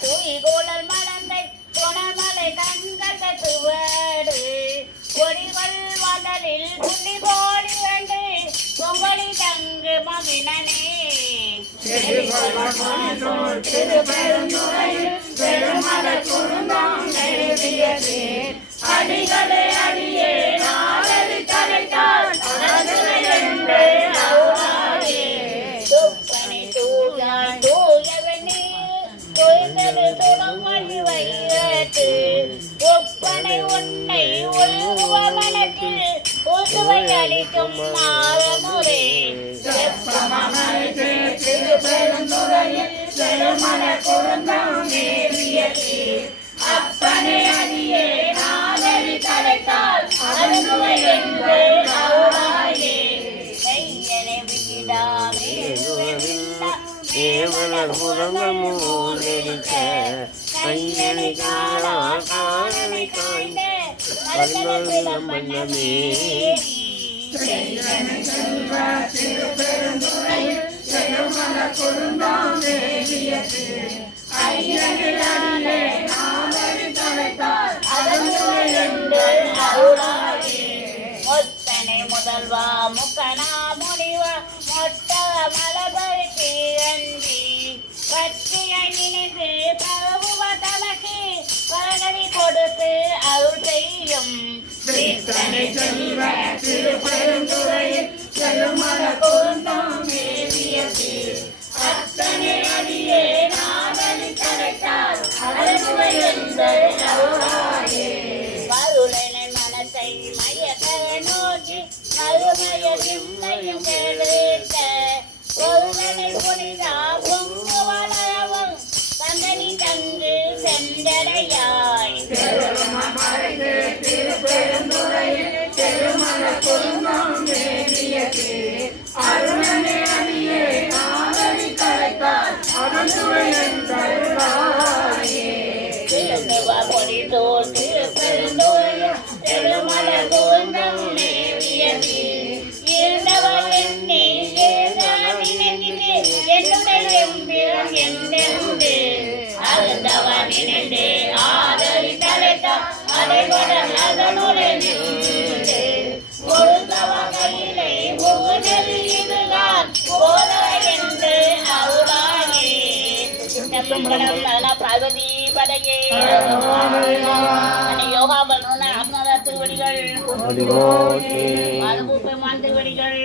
தூய்கோளல் மலர்ந்தை குணமலை கண்கண்ட சுவடு கொடிகள் வதலில் புள்ளி போடி வேண்டு பொங்கலி தங்கு மகிழனே அடிகளே அடியே நாளடி தலைத்தால் சொப்பனை தூயாய் தூயவனே தொய்தல் துணமொழி வைத்து ஒப்பனை உன்னை உள்குவ மனத்தில் ஊசுவை அளிக்கும் மாறமுறை அப்பனை அடியே நாளடி தலைத்தால் அருமை என்று அவுராயே கையனை விடாமே ஏவலர் புறங்கள் மூலரிக்க கையணி காணனை காய்ந்த மன்னமே ஒத்தனை முதல்வா முக்கணா முனிவா மொட்ட மலபை தீரந்தி பற்றிய நினைந்து பரவுவ தனக்கு பரகதி கொடுத்து அருள் செய்யும் அத்தனை அடியே நாதனி தலைத்தால் அருமை என்று மருளனை மனத்தை மயக்கர நோக்கி மறுமய சிந்தையும் கெடுத்த ஒருவனை புனிதா பொங்கு வளரவும் தந்தனி தங்கு செந்தடையாய் பொடி தோல் திருப்பெருந்தோயம் திருமல கோந்தம் நேவியது இருந்தவர் என்னை நினைந்து என்னுடைய எம்பிரம் என்னென்று அருந்தவர் நினைந்து ஆதரி தலைத்தார் அதைவடன் அதனுடைய நின்று கொடுத்தவ கையிலை முகுதல் இதுதான் போல என்று அருளாயே மங்களம் நல பார்வதி படையே யோகா பண்ண அப்னதா திருவடிகள் திருவடிகள்